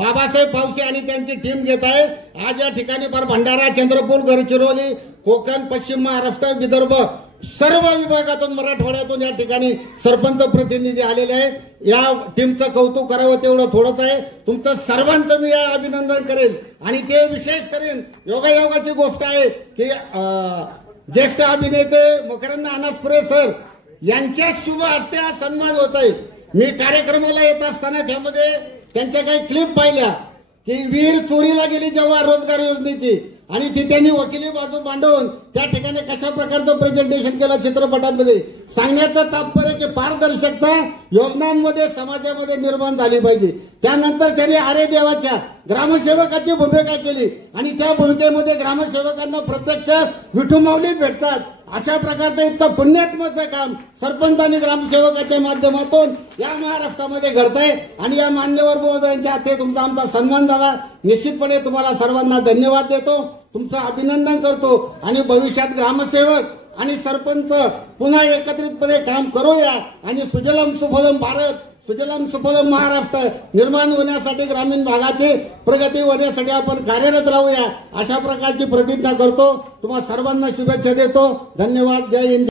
बाबासाहेब पावसे आणि त्यांची टीम घेत आहे। आज या ठिकाणी फार भंडारा, चंद्रपूर, गडचिरोली, कोकण, पश्चिम महाराष्ट्र, विदर्भ सर्व विभागातून, मराठवाड्यातून या ठिकाणी सरपंच प्रतिनिधी आलेले आहेत। या टीमचं कौतुक करावं तेवढं थोडंच आहे। तुमचं सर्वांचं मी अभिनंदन करेन आणि ते विशेष करेन। योगायोगाची गोष्ट आहे की ज्येष्ठ अभिनेते मकरंद अनासपुरे सर यांच्या शुभ हस्ते हा सन्मान होत आहे। मी कार्यक्रमाला येत असताना त्यामध्ये त्यांच्या काही क्लिप पाहिल्या की वीर चोरीला गेली जेव्हा रोजगार योजनेची, आणि ती त्यांनी वकिली बाजू मांडून त्या ठिकाणी कशा प्रकारचं प्रेझेंटेशन केलं चित्रपटामध्ये। सांगण्याचं तात्पर्य की पारदर्शकता योजनांमध्ये समाजामध्ये निर्माण झाली पाहिजे। त्यानंतर त्यांनी अरे देवाच्या ग्रामसेवकाची भूमिका केली आणि त्या भूमिकेमध्ये ग्रामसेवकांना प्रत्यक्ष विठुमाऊली भेटतात। अशा प्रकारचं इतकं पुण्यात्मचं काम सरपंच आणि ग्रामसेवकाच्या माध्यमातून या महाराष्ट्रामध्ये घडतंय आणि या मान्यवर महोदयांच्या हाती तुमचा आमचा सन्मान झाला। निश्चितपणे तुम्हाला सर्वांना धन्यवाद देतो, तुमचं अभिनंदन करतो आणि भविष्यात ग्रामसेवक आणि सरपंच पुन्हा एकत्रितपणे काम करूया आणि सुजलम सुफलम भारत, सुजलम सुफलम महाराष्ट्र निर्माण होण्यासाठी, ग्रामीण भागाची प्रगती होण्यासाठी आपण कार्यरत राहूया, अशा प्रकारची प्रतिज्ञा करतो। तुम्हा सर्वांना शुभेच्छा देतो। धन्यवाद। जय हिंद।